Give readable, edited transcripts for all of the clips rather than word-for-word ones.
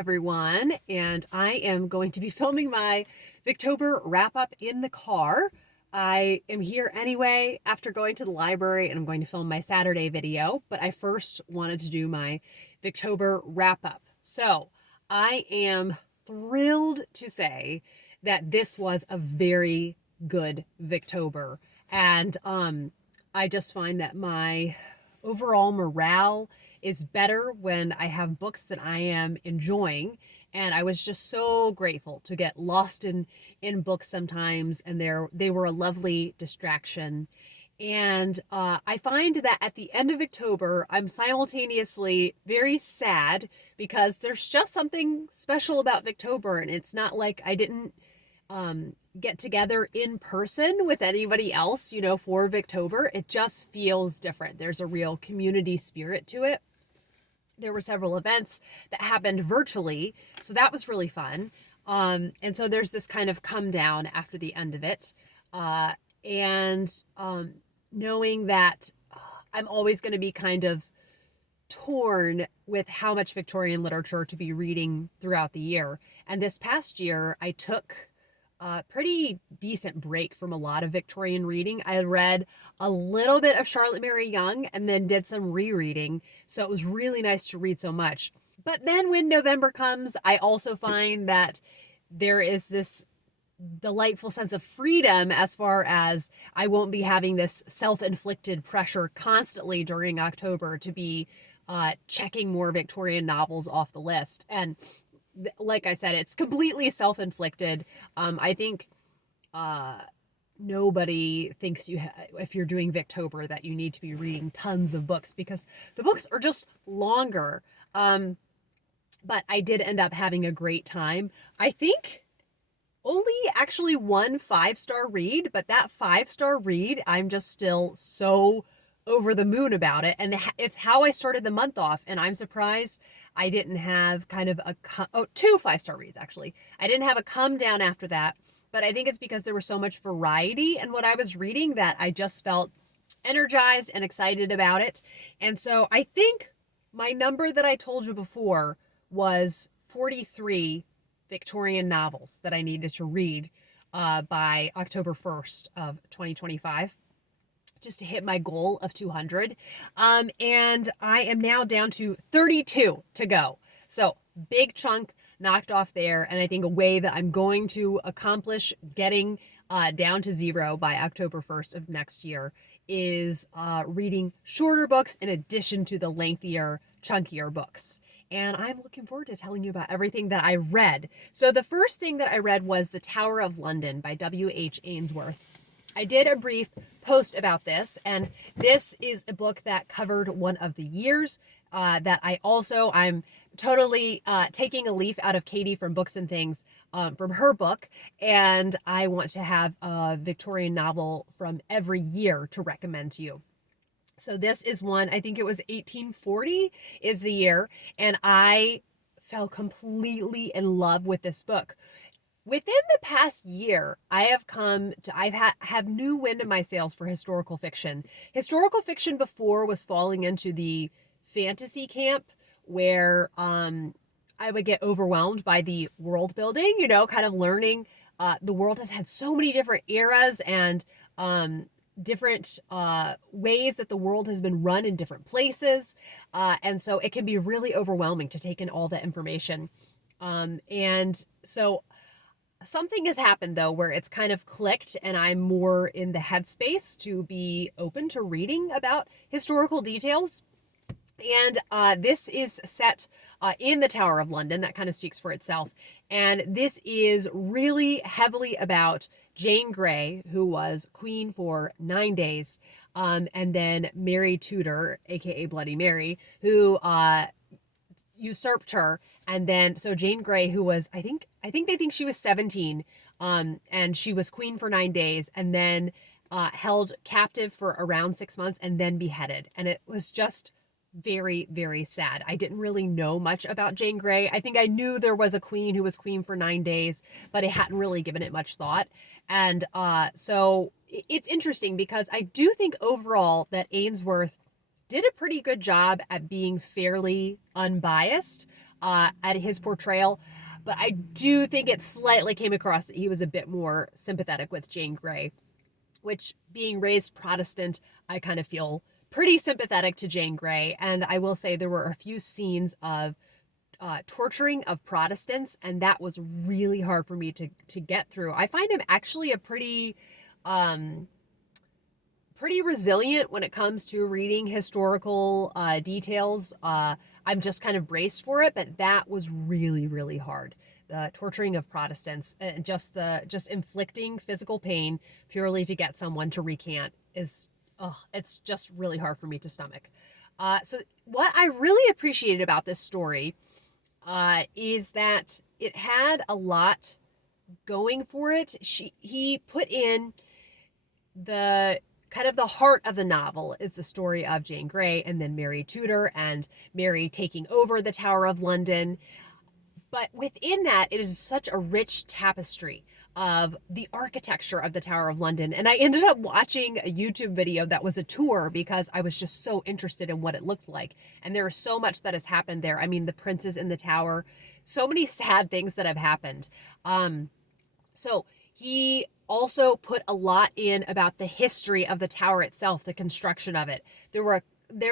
everyone, and I am going to be filming my Victober wrap-up in the car. I am here anyway after going to the library, and I'm going to film my Saturday video, but I first wanted to do my Victober wrap-up. So I am thrilled to say that this was a very good Victober, and I just find that my overall morale is better when I have books that I am enjoying. And I was just so grateful to get lost in books sometimes, and they were a lovely distraction. And I find that at the end of October, I'm simultaneously very sad because there's just something special about Victober, and it's not like I didn't get together in person with anybody else, for Victober. It just feels different. There's a real community spirit to it. There were several events that happened virtually, so that was really fun. And so there's this kind of come down after the end of it. And knowing that I'm always going to be kind of torn with how much Victorian literature to be reading throughout the year. And this past year, I took a pretty decent break from a lot of Victorian reading. I read a little bit of Charlotte Mary Young and then did some rereading. So it was really nice to read so much. But then when November comes, I also find that there is this delightful sense of freedom as far as I won't be having this self-inflicted pressure constantly during October to be checking more Victorian novels off the list. And like I said, it's completely self-inflicted. I think nobody thinks if you're doing Victober that you need to be reading tons of books because the books are just longer. But I did end up having a great time. I think only actually one 5-star read, but that 5-star read, I'm just still so over the moon about it. And it's how I started the month off. And I'm surprised I didn't have kind of two 5-star reads, actually. I didn't have a come down after that, but I think it's because there was so much variety in what I was reading that I just felt energized and excited about it. And so I think my number that I told you before was 43 Victorian novels that I needed to read by October 1st of 2025. Just to hit my goal of 200. And I am now down to 32 to go. So big chunk knocked off there. And I think a way that I'm going to accomplish getting down to 0 by October 1st of next year is reading shorter books in addition to the lengthier, chunkier books. And I'm looking forward to telling you about everything that I read. So the first thing that I read was The Tower of London by W.H. Ainsworth. I did a brief post about this, and this is a book that covered one of the years that I'm totally taking a leaf out of Katie from Books and Things from her book, and I want to have a Victorian novel from every year to recommend to you. So this is one, I think it was 1840 is the year, and I fell completely in love with this book. Within the past year, I have new wind in my sails for historical fiction. Historical fiction before was falling into the fantasy camp where I would get overwhelmed by the world building, kind of learning. The world has had so many different eras and different ways that the world has been run in different places. And so it can be really overwhelming to take in all the information. And so something has happened, though, where it's kind of clicked and I'm more in the headspace to be open to reading about historical details. And this is set in the Tower of London. That kind of speaks for itself. And this is really heavily about Jane Grey, who was queen for 9 days, and then Mary Tudor, aka Bloody Mary, who usurped her. And then, so Jane Grey, who was, I think they think she was 17, and she was queen for 9 days, and then held captive for around 6 months, and then beheaded. And it was just very, very sad. I didn't really know much about Jane Grey. I think I knew there was a queen who was queen for 9 days, but I hadn't really given it much thought. And so it's interesting because I do think overall that Ainsworth did a pretty good job at being fairly unbiased. at his portrayal. But I do think it slightly came across that he was a bit more sympathetic with Jane Grey, which, being raised Protestant, I kind of feel pretty sympathetic to Jane Grey. And I will say there were a few scenes of torturing of Protestants, and that was really hard for me to get through. I find him actually a pretty resilient when it comes to reading historical details. I'm just kind of braced for it, but that was really, really hard. The torturing of Protestants, and just inflicting physical pain purely to get someone to recant it's just really hard for me to stomach. So what I really appreciated about this story is that it had a lot going for it. He put in the kind of the heart of the novel is the story of Jane Grey and then Mary Tudor and Mary taking over the Tower of London. But within that, it is such a rich tapestry of the architecture of the Tower of London. And I ended up watching a YouTube video that was a tour because I was just so interested in what it looked like. And there is so much that has happened there. I mean, the princes in the tower, so many sad things that have happened. So he also put a lot in about the history of the tower itself, the construction of it. There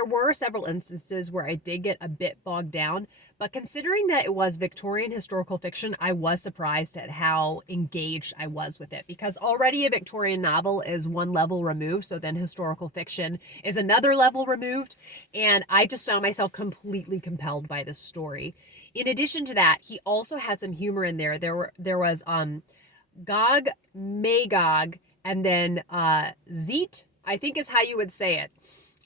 were several instances where I did get a bit bogged down, but considering that it was Victorian historical fiction, I was surprised at how engaged I was with it, because already a Victorian novel is one level removed, so then historical fiction is another level removed, and I just found myself completely compelled by this story. In addition to that, he also had some humor in there. There was Gog, Magog, and then Zeet, I think is how you would say it.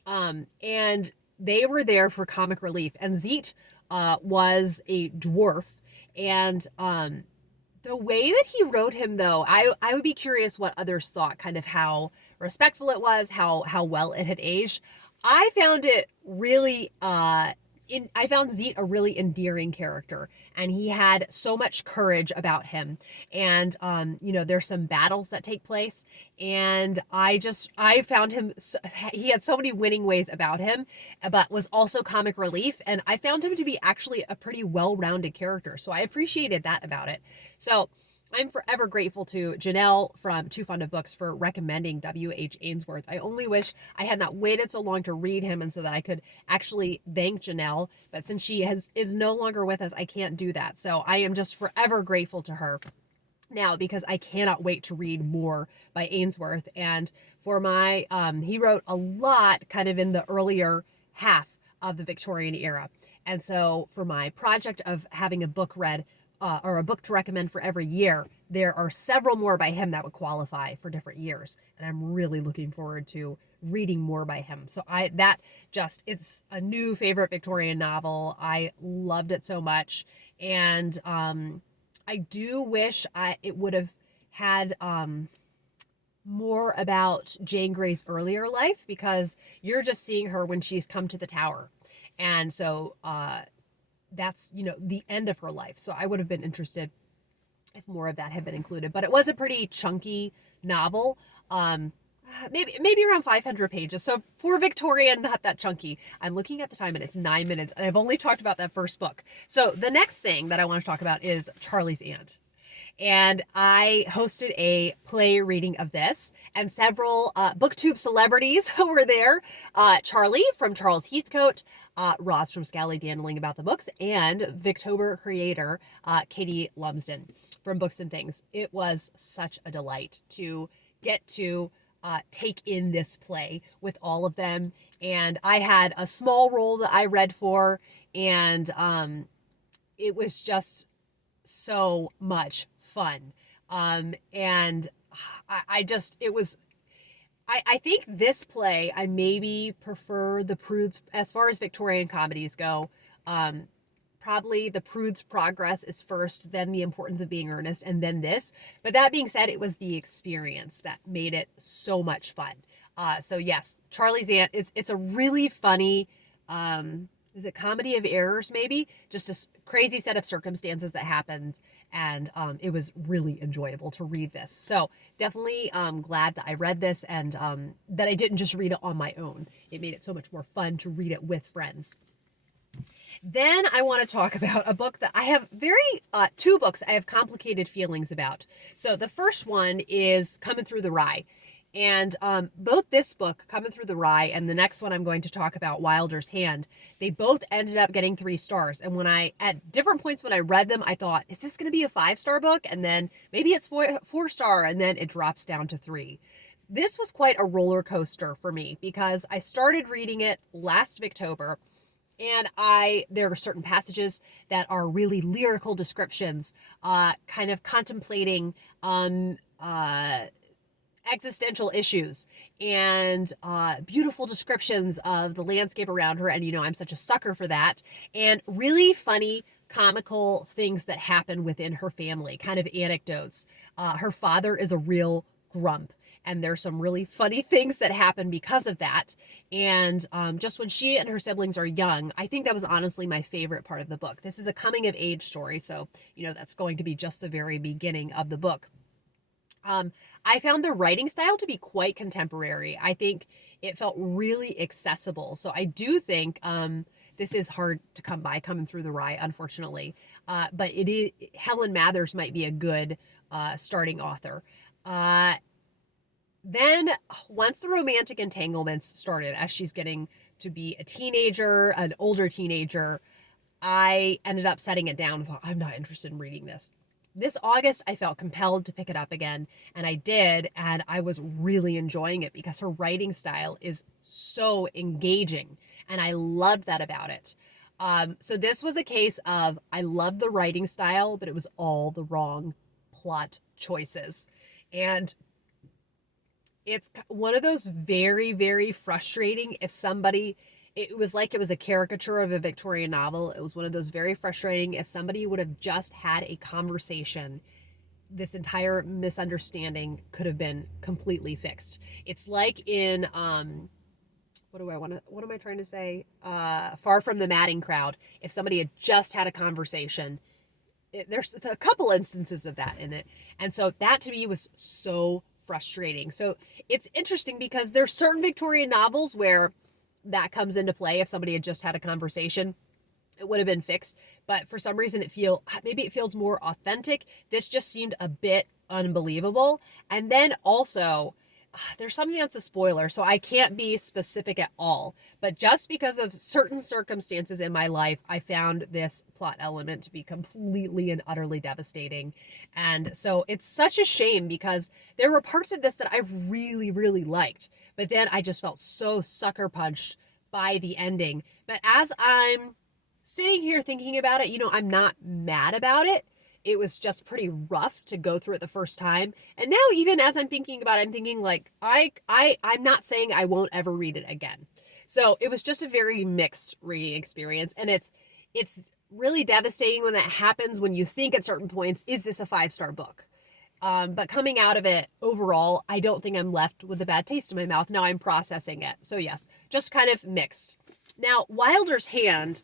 And they were there for comic relief. And Zeet was a dwarf. And the way that he wrote him, though, I would be curious what others thought, kind of how respectful it was, how well it had aged. I found it really I found Zeet a really endearing character, and he had so much courage about him. And, there's some battles that take place, and I found him, he had so many winning ways about him, but was also comic relief. And I found him to be actually a pretty well-rounded character. So I appreciated that about it. So I'm forever grateful to Janelle from Too Fond of Books for recommending W.H. Ainsworth. I only wish I had not waited so long to read him and so that I could actually thank Janelle. But since she is no longer with us, I can't do that. So I am just forever grateful to her now, because I cannot wait to read more by Ainsworth. And for my, he wrote a lot kind of in the earlier half of the Victorian era. And so for my project of having a book read, or a book to recommend for every year, there are several more by him that would qualify for different years. And I'm really looking forward to reading more by him. So it's a new favorite Victorian novel. I loved it so much. And I do wish it would have had more about Jane Grey's earlier life, because you're just seeing her when she's come to the tower. And so that's, the end of her life. So I would have been interested if more of that had been included. But it was a pretty chunky novel. Maybe around 500 pages. So for Victorian, not that chunky. I'm looking at the time and it's 9 minutes, and I've only talked about that first book. So the next thing that I want to talk about is Charley's Aunt. And I hosted a play reading of this, and several booktube celebrities were there. Charley from Charles Heathcote, Roz from Scally Dandling About the Books, and Victober creator Katie Lumsden from Books and Things. It was such a delight to get to take in this play with all of them. And I had a small role that I read for, and it was just so much fun. And I think this play, I maybe prefer the Prude's, as far as Victorian comedies go. Probably the Prude's Progress is first, then The Importance of Being Earnest, and then this. But that being said, it was the experience that made it so much fun. So yes, Charley's Aunt, it's a really funny, is it comedy of errors maybe? Just a crazy set of circumstances that happened, and it was really enjoyable to read this. So definitely glad that I read this, and that I didn't just read it on my own. It made it so much more fun to read it with friends. Then I want to talk about a book that I have two books I have complicated feelings about. So the first one is Coming Through the Rye. And both this book, Coming Through the Rye, and the next one I'm going to talk about, Wylder's Hand, they both ended up getting 3 stars. And at different points when I read them, I thought, is this going to be a 5-star book? And then maybe it's 4-star, and then it drops down to 3. This was quite a roller coaster for me because I started reading it last Victober, and there are certain passages that are really lyrical descriptions, kind of contemplating existential issues and beautiful descriptions of the landscape around her. And, I'm such a sucker for that. And really funny, comical things that happen within her family, kind of anecdotes. Her father is a real grump. And there's some really funny things that happen because of that. And just when she and her siblings are young, I think that was honestly my favorite part of the book. This is a coming of age story. So, that's going to be just the very beginning of the book. I found the writing style to be quite contemporary. I think it felt really accessible. So I do think this is hard to come by, Coming Through the Rye, unfortunately. But Helen Mathers might be a good starting author. Then once the romantic entanglements started, as she's getting to be a teenager, an older teenager, I ended up setting it down and thought, I'm not interested in reading this. This August, I felt compelled to pick it up again, and I did, and I was really enjoying it because her writing style is so engaging, and I loved that about it. So this was a case of I loved the writing style, but it was all the wrong plot choices. And it's one of those very, very frustrating it was like it was a caricature of a Victorian novel. It was one of those very frustrating. If somebody would have just had a conversation, this entire misunderstanding could have been completely fixed. It's like in, what am I trying to say? Far From the Madding Crowd. If somebody had just had a conversation, there's a couple instances of that in it. And so that to me was so frustrating. So it's interesting because there's certain Victorian novels where that comes into play. If somebody had just had a conversation, it would have been fixed. But for some reason maybe it feels more authentic. This just seemed a bit unbelievable. And then also, there's something that's a spoiler, so I can't be specific at all. But just because of certain circumstances in my life, I found this plot element to be completely and utterly devastating. And so it's such a shame because there were parts of this that I really, really liked. But then I just felt so sucker punched by the ending. But as I'm sitting here thinking about it, I'm not mad about it. It was just pretty rough to go through it the first time. And now even as I'm thinking about it, I'm thinking like, I'm not saying I won't ever read it again. So it was just a very mixed reading experience. And it's really devastating when that happens, when you think at certain points, is this a 5-star book? But coming out of it overall, I don't think I'm left with a bad taste in my mouth. Now I'm processing it. So yes, just kind of mixed. Now, Wylder's Hand,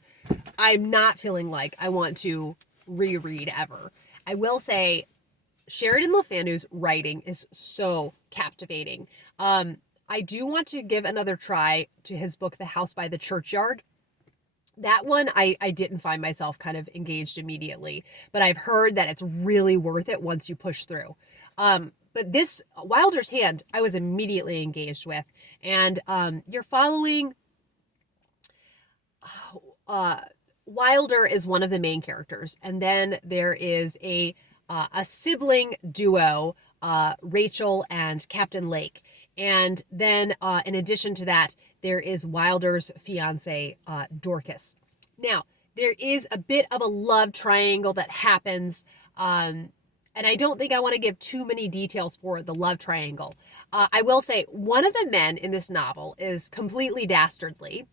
I'm not feeling like I want to reread ever. I will say Sheridan Le Fanu's writing is so captivating. I do want to give another try to his book, The House by the Churchyard. That one, I didn't find myself kind of engaged immediately, but I've heard that it's really worth it once you push through. But this Wylder's Hand, I was immediately engaged with. And you're following... Wylder is one of the main characters, and then there is a sibling duo, Rachel and Captain Lake, and then in addition to that, there is Wylder's fiance, Dorcas. Now, there is a bit of a love triangle that happens, and I don't think I want to give too many details for the love triangle. I will say one of the men in this novel is completely dastardly.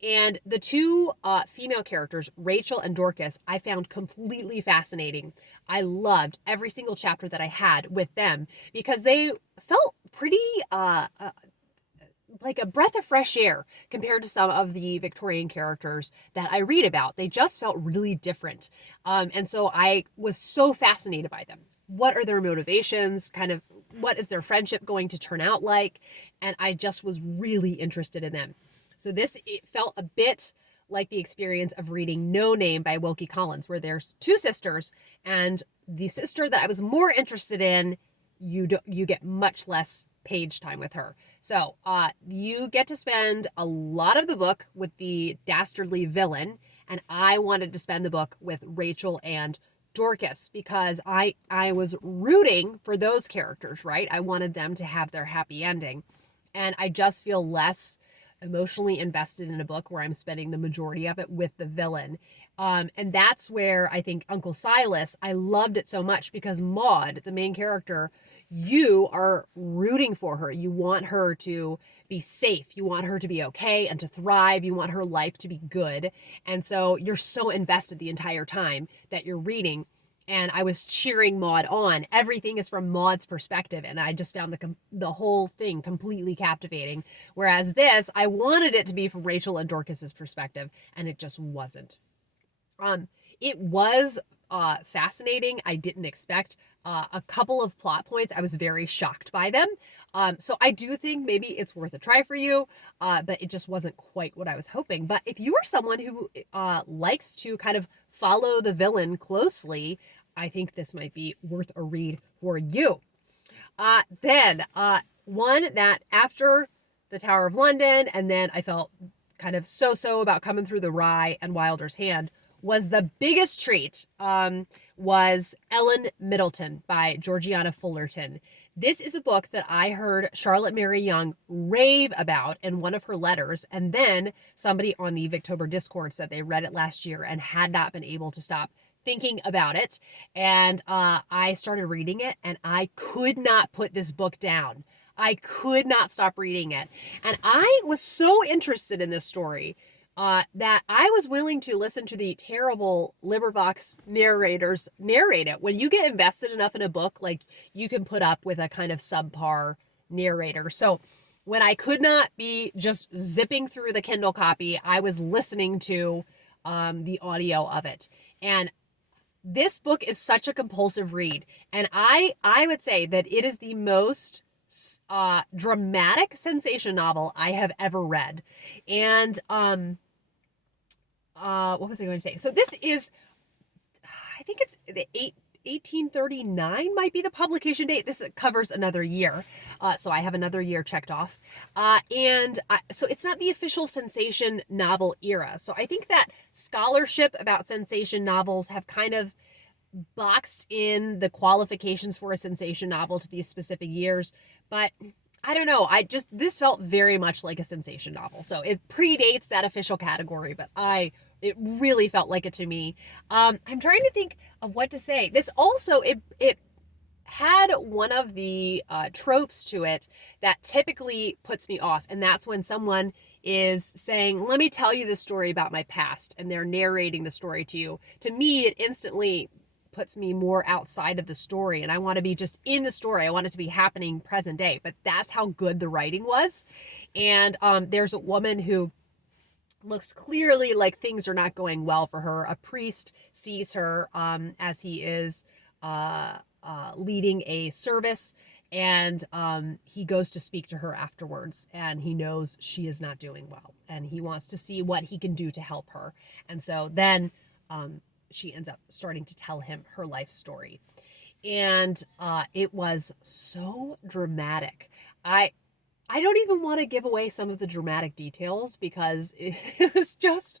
And the two female characters, Rachel and Dorcas, I found completely fascinating. I loved every single chapter that I had with them because they felt pretty like a breath of fresh air compared to some of the Victorian characters that I read about. They just felt really different. And so I was so fascinated by them. What are their motivations? Kind of what is their friendship going to turn out like? And I just was really interested in them. So it felt a bit like the experience of reading No Name by Wilkie Collins, where there's two sisters, and the sister that I was more interested in, you get much less page time with her. So you get to spend a lot of the book with the dastardly villain, and I wanted to spend the book with Rachel and Dorcas because I was rooting for those characters, right? I wanted them to have their happy ending. And I just feel less emotionally invested in a book where I'm spending the majority of it with the villain. And that's where I think Uncle Silas, I loved it so much because Maud, the main character, you are rooting for her. You want her to be safe. You want her to be okay and to thrive. You want her life to be good. And so you're so invested the entire time that you're reading. And I was cheering Maud on. Everything is from Maud's perspective, and I just found the whole thing completely captivating. Whereas this, I wanted it to be from Rachel and Dorcas's perspective, and it just wasn't. It was fascinating. I didn't expect a couple of plot points. I was very shocked by them. So I do think maybe it's worth a try for you, but it just wasn't quite what I was hoping. But if you are someone who likes to kind of follow the villain closely, I think this might be worth a read for you. Then one that after the Tower of London, and then I felt kind of so-so about Coming Through the Rye and Wylder's Hand, was the biggest treat, was Ellen Middleton by Georgiana Fullerton. This is a book that I heard Charlotte Mary Young rave about in one of her letters, and then somebody on the Victober Discord said they read it last year and had not been able to stop thinking about it. And I started reading it, and I could not put this book down. I could not stop reading it. And I was so interested in this story that I was willing to listen to the terrible LibriVox narrators narrate it. When you get invested enough in a book, like, you can put up with a kind of subpar narrator. So when I could not be just zipping through the Kindle copy, I was listening to the audio of it. And this book is such a compulsive read. And I would say that it is the most dramatic sensation novel I have ever read. And what was I going to say? So this is, I think it's the 1839 might be the publication date. This covers another year. So I have another year checked off. So it's not the official sensation novel era. So I think that scholarship about sensation novels have kind of boxed in the qualifications for a sensation novel to these specific years. But I don't know. This felt very much like a sensation novel. So it predates that official category, but it really felt like it to me. I'm trying to think of what to say. This also, it had one of the tropes to it that typically puts me off. And that's when someone is saying, let me tell you the story about my past. And they're narrating the story to you. To me, it instantly puts me more outside of the story, and I want to be just in the story. I want it to be happening present day, but that's how good the writing was. And there's a woman who looks clearly like things are not going well for her. A priest sees her as he is leading a service, and he goes to speak to her afterwards, and he knows she is not doing well, and he wants to see what he can do to help her. And so then she ends up starting to tell him her life story. And it was so dramatic. I don't even want to give away some of the dramatic details because it was just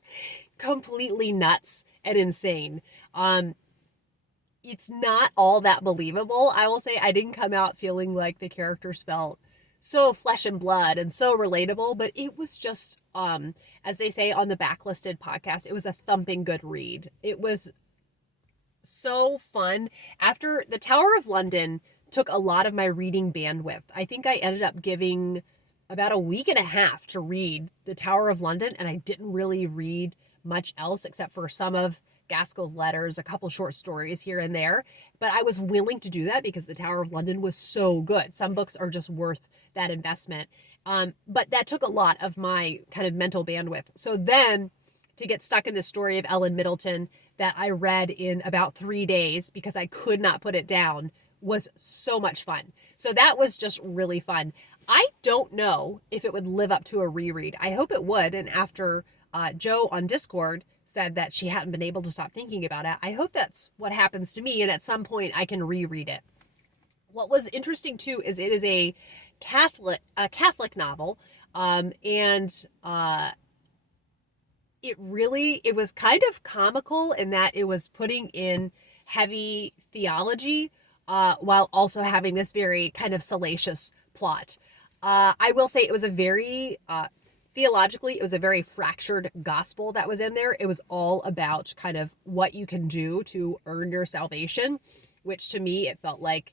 completely nuts and insane. It's not all that believable. I will say I didn't come out feeling like the characters felt so flesh and blood and so relatable, but it was just, as they say on the Backlisted podcast, it was a thumping good read. It was so fun. After the Tower of London took a lot of my reading bandwidth. I think I ended up giving about a week and a half to read the Tower of London, and I didn't really read much else except for some of Gaskell's letters, a couple short stories here and there. But I was willing to do that because the Tower of London was so good. Some books are just worth that investment. But that took a lot of my kind of mental bandwidth. So then to get stuck in the story of Ellen Middleton that I read in about 3 days because I could not put it down was so much fun. So that was just really fun. I don't know if it would live up to a reread. I hope it would. And after Joe on Discord said that she hadn't been able to stop thinking about it. I hope that's what happens to me, and at some point I can reread it. What was interesting too is it is a Catholic novel, and it was kind of comical in that it was putting in heavy theology, while also having this very kind of salacious plot. I will say it was a very theologically, it was a very fractured gospel that was in there. It was all about kind of what you can do to earn your salvation, which to me, it felt like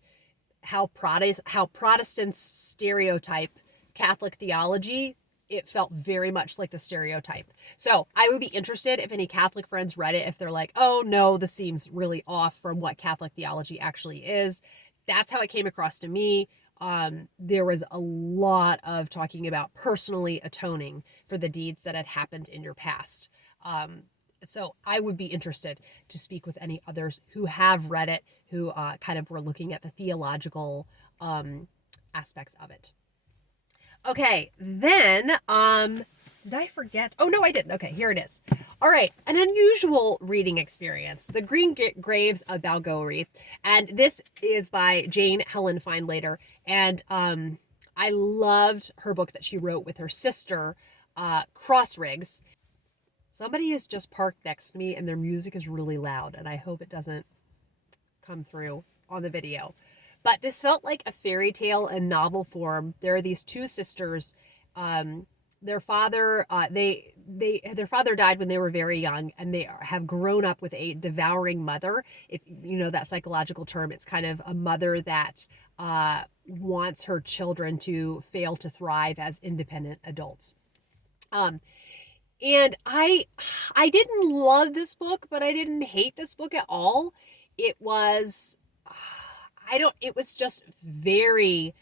how Protestants stereotype Catholic theology. It felt very much like the stereotype. So I would be interested if any Catholic friends read it, if they're like, oh no, this seems really off from what Catholic theology actually is. That's how it came across to me. There was a lot of talking about personally atoning for the deeds that had happened in your past. So I would be interested to speak with any others who have read it, who kind of were looking at the theological aspects of it. Okay, then, did I forget? Oh, no, I didn't. Okay, here it is. All right, an unusual reading experience, The Green Graves of Balgowrie. And this is by Jane Helen Findlater. And I loved her book that she wrote with her sister, Crossrigs. Somebody is just parked next to me and their music is really loud, and I hope it doesn't come through on the video. But this felt like a fairy tale in novel form. There are these two sisters. Their father, their father died when they were very young, and they have grown up with a devouring mother. If you know that psychological term, it's kind of a mother that wants her children to fail to thrive as independent adults. And I didn't love this book, but I didn't hate this book at all. It was, it was just very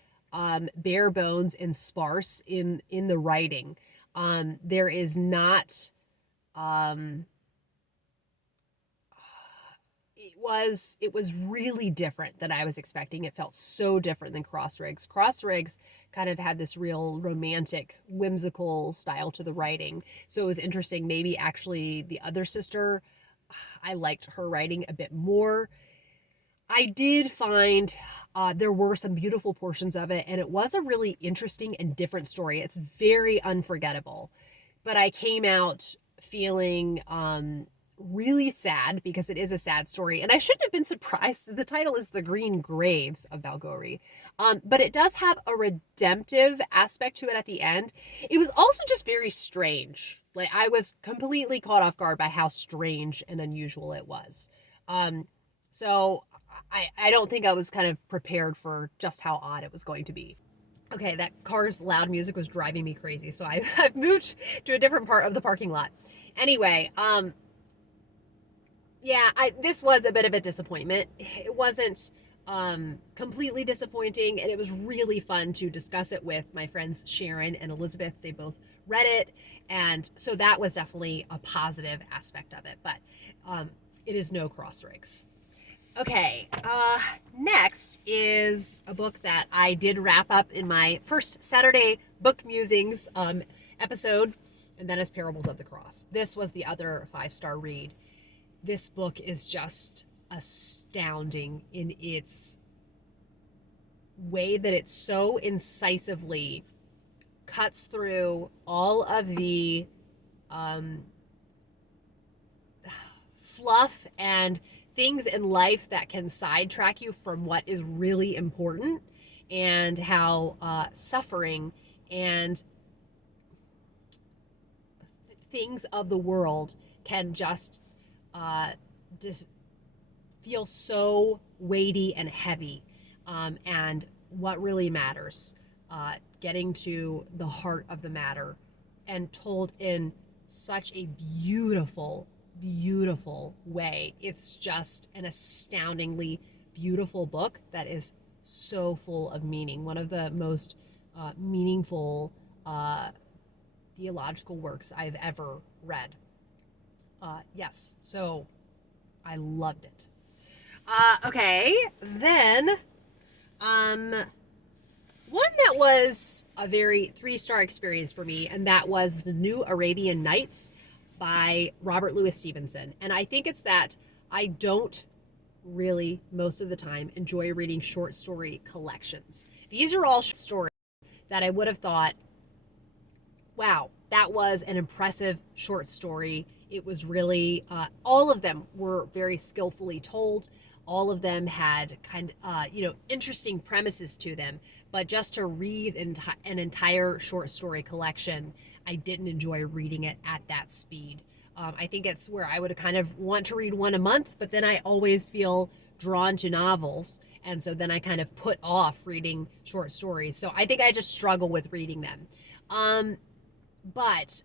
bare bones and sparse in the writing. There is not, it was really different than I was expecting. It felt so different than Crossrigs. Crossrigs kind of had this real romantic, whimsical style to the writing. So it was interesting. Maybe actually the other sister, I liked her writing a bit more. I did find there were some beautiful portions of it, and it was a really interesting and different story. It's very unforgettable. But I came out feeling really sad, because it is a sad story. And I shouldn't have been surprised. The title is The Green Graves of Balgowrie. But it does have a redemptive aspect to it at the end. It was also just very strange. Like, I was completely caught off guard by how strange and unusual it was. So I don't think I was kind of prepared for just how odd it was going to be. Okay, that car's loud music was driving me crazy, so I've moved to a different part of the parking lot. Anyway, yeah, this was a bit of a disappointment. It wasn't completely disappointing, and it was really fun to discuss it with my friends Sharon and Elizabeth. They both read it, and so that was definitely a positive aspect of it, but it is no Crossrigs. Okay, next is a book that I did wrap up in my first Saturday Book Musings episode, and that is Parables of the Cross. This was the other 5-star read. This book is just astounding in its way that it so incisively cuts through all of the fluff and things in life that can sidetrack you from what is really important, and how suffering and things of the world can just feel so weighty and heavy, and what really matters, getting to the heart of the matter, and told in such a beautiful way. It's just an astoundingly beautiful book that is so full of meaning. One of the most meaningful theological works I've ever read. Yes, so I loved it. Okay, then one that was a very 3-star experience for me, and that was the new Arabian Knights by Robert Louis Stevenson. And I think it's that I don't really, most of the time, enjoy reading short story collections. These are all stories that I would have thought, wow, that was an impressive short story. It was really, all of them were very skillfully told. All of them had interesting premises to them. But just to read an entire short story collection, I didn't enjoy reading it at that speed. I think it's where I would kind of want to read one a month, but then I always feel drawn to novels. And so then I kind of put off reading short stories. So I think I just struggle with reading them. But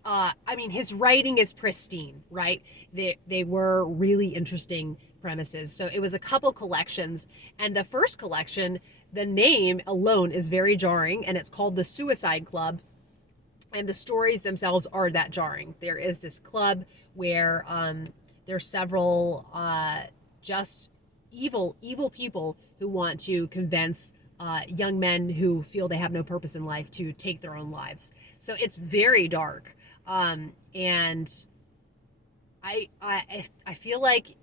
his writing is pristine, right? They were really interesting premises. So it was a couple collections, and the first collection, the name alone is very jarring, and it's called The Suicide Club. And the stories themselves are that jarring. There is this club where there's several just evil people who want to convince young men who feel they have no purpose in life to take their own lives. So it's very dark, and I feel like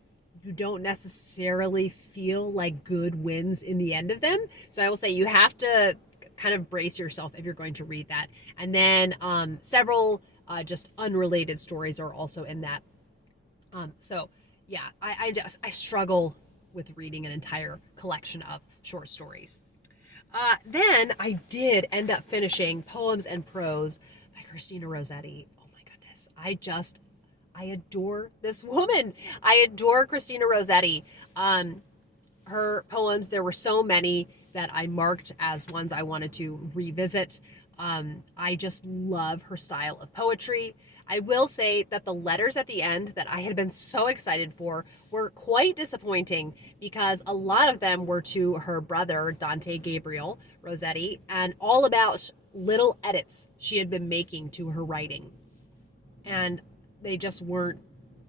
you don't necessarily feel like good wins in the end of them. So I will say you have to kind of brace yourself if you're going to read that. And then several just unrelated stories are also in that. So yeah, I struggle with reading an entire collection of short stories. Then I did end up finishing Poems and Prose by Christina Rosetti. Oh my goodness. I adore this woman. I adore Christina Rosetti. Her poems, there were so many that I marked as ones I wanted to revisit. I just love her style of poetry. I will say that the letters at the end that I had been so excited for were quite disappointing because a lot of them were to her brother, Dante Gabriel Rossetti, and all about little edits she had been making to her writing. And they just weren't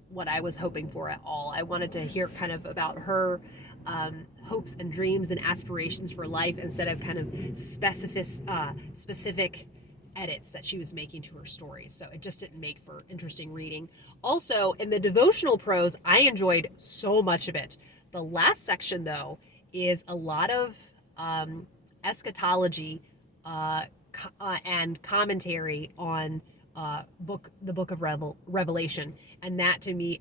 what I was hoping for at all. I wanted to hear kind of about her hopes and dreams and aspirations for life instead of kind of specific edits that she was making to her stories. So it just didn't make for interesting reading. Also, in the devotional prose, I enjoyed so much of it. The last section, though, is a lot of eschatology and commentary on the book of Revelation. And that, to me,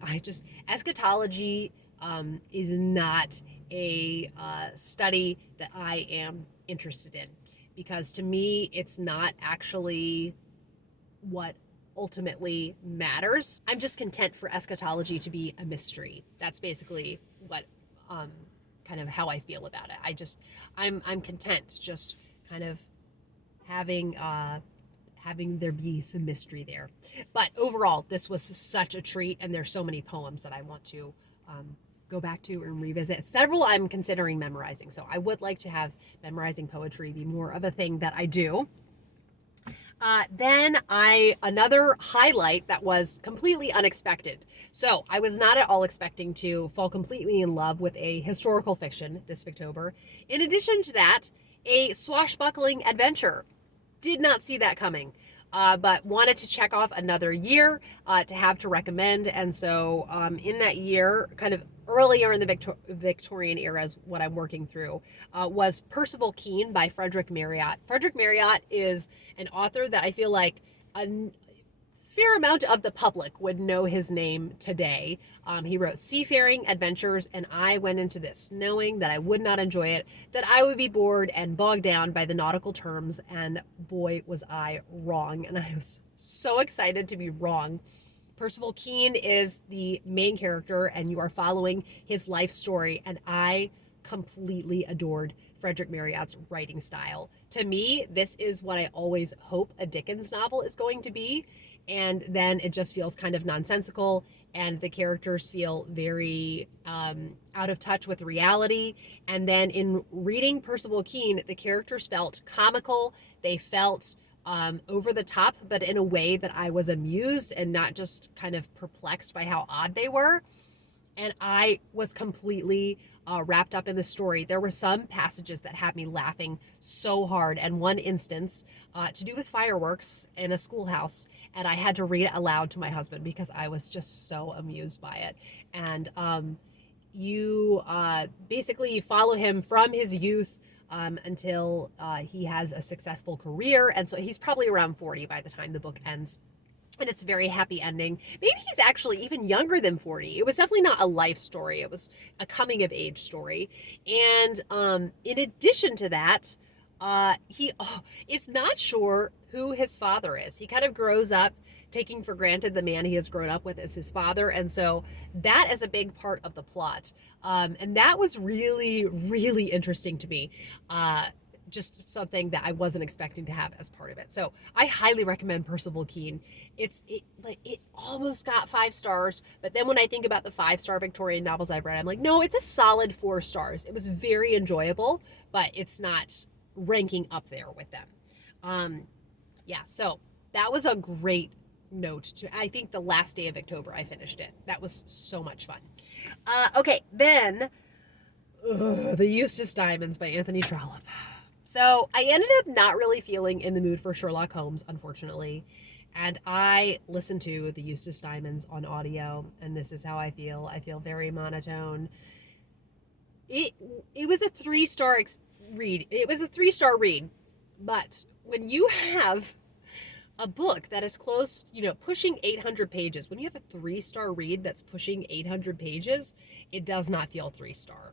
eschatology is not a study that I am interested in, because to me it's not actually what ultimately matters. I'm just content for eschatology to be a mystery. That's basically what kind of how I feel about it. I'm content just kind of having there be some mystery there. But overall, this was such a treat, and there's so many poems that I want to go back to and revisit. Several I'm considering memorizing, so I would like to have memorizing poetry be more of a thing that I do. Then another highlight that was completely unexpected. So I was not at all expecting to fall completely in love with a historical fiction this Victober. In addition to that, a swashbuckling adventure. Did not see that coming. But wanted to check off another year to have to recommend. And so in that year, kind of earlier in the Victorian era is what I'm working through, was Percival Keane by Frederick Marryat. Frederick Marryat is an author that I feel like a fair amount of the public would know his name today. He wrote Seafaring Adventures, and I went into this knowing that I would not enjoy it, that I would be bored and bogged down by the nautical terms, and boy, was I wrong. And I was so excited to be wrong. Percival Keane is the main character, and you are following his life story, and I completely adored Frederick Marryat's writing style. To me, this is what I always hope a Dickens novel is going to be, and then it just feels kind of nonsensical, and the characters feel very out of touch with reality. And then in reading Percival Keane, the characters felt comical, they felt over the top, but in a way that I was amused and not just kind of perplexed by how odd they were. and I was completely wrapped up in the story. There were some passages that had me laughing so hard, and one instance to do with fireworks in a schoolhouse, and I had to read it aloud to my husband because I was just so amused by it. And you basically follow him from his youth until he has a successful career, and so he's probably around 40 by the time the book ends. And it's a very happy ending. Maybe he's actually even younger than 40. It was definitely not a life story. It was a coming of age story. And in addition to that, he is not sure who his father is. He kind of grows up taking for granted the man he has grown up with as his father. And so that is a big part of the plot. And that was really, really interesting to me. Just something that I wasn't expecting to have as part of it. So I highly recommend Persal Keane. It almost got 5 stars, but then when I think about the 5-star Victorian novels I've read, I'm like, no, it's a solid 4 stars. It was very enjoyable, but it's not ranking up there with them. Yeah, so that was a great note. I think the last day of Victober I finished it. That was so much fun. Okay, then The Eustace Diamonds by Anthony Trollope. So I ended up not really feeling in the mood for Sherlock Holmes, unfortunately. And I listened to The Eustace Diamonds on audio, and this is how I feel. I feel very monotone. It was a 3-star read. It was a 3-star read. But when you have a book that is close, pushing 800 pages, when you have a 3-star read that's pushing 800 pages, it does not feel 3-star.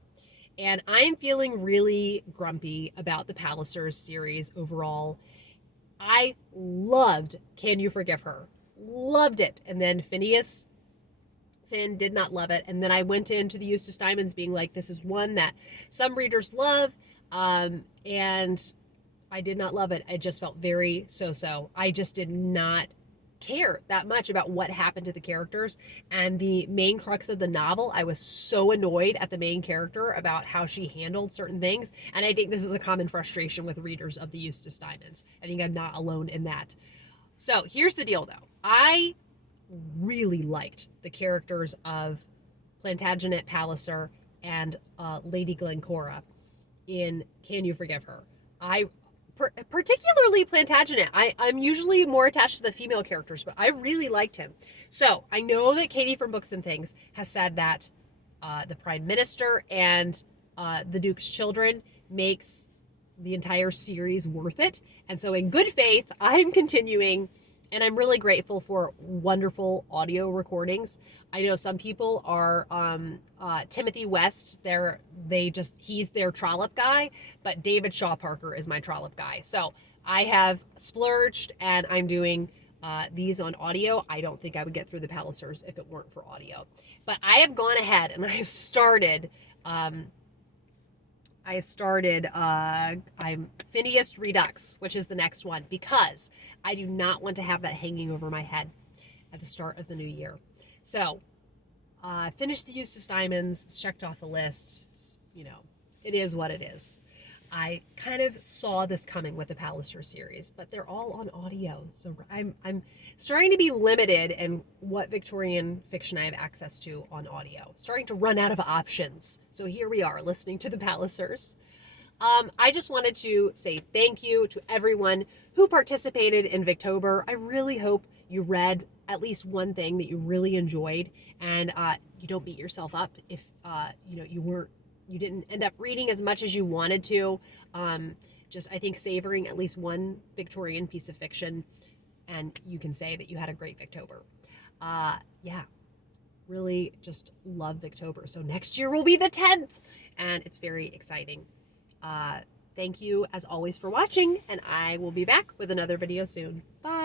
And I'm feeling really grumpy about the Pallisers series overall. I loved Can You Forgive Her? Loved it. And then Finn did not love it. And then I went into the Eustace Diamonds being like, this is one that some readers love. And I did not love it. It just felt very so-so. I just did not care that much about what happened to the characters, and the main crux of the novel, I was so annoyed at the main character about how she handled certain things, and I think this is a common frustration with readers of the Eustace Diamonds. I think I'm not alone in that. So here's the deal though. I really liked the characters of Plantagenet Palliser and Lady Glencora in Can You Forgive Her? Particularly Plantagenet. I'm usually more attached to the female characters, but I really liked him. So I know that Katie from Books and Things has said that the Prime Minister and the Duke's Children makes the entire series worth it. And so in good faith, I'm continuing, and I'm really grateful for wonderful audio recordings. I know some people are Timothy West, he's their Trollope guy, but David Shaw Parker is my Trollope guy. So I have splurged, and I'm doing these on audio. I don't think I would get through the Pallisers if it weren't for audio. But I have gone ahead and I've started I'm Phineas Redux, which is the next one, because I do not want to have that hanging over my head at the start of the new year. So, finished the Eustace Diamonds. It's checked off the list. It's, it is what it is. I kind of saw this coming with the Palliser series, but they're all on audio. So I'm starting to be limited in what Victorian fiction I have access to on audio. Starting to run out of options. So here we are, listening to the Pallisers. I just wanted to say thank you to everyone who participated in Victober. I really hope you read at least one thing that you really enjoyed, and you don't beat yourself up if you didn't end up reading as much as you wanted to. I think savoring at least one Victorian piece of fiction, and you can say that you had a great Victober. Really just love Victober. So next year will be the 10th, and it's very exciting. Thank you as always for watching, and I will be back with another video soon. Bye.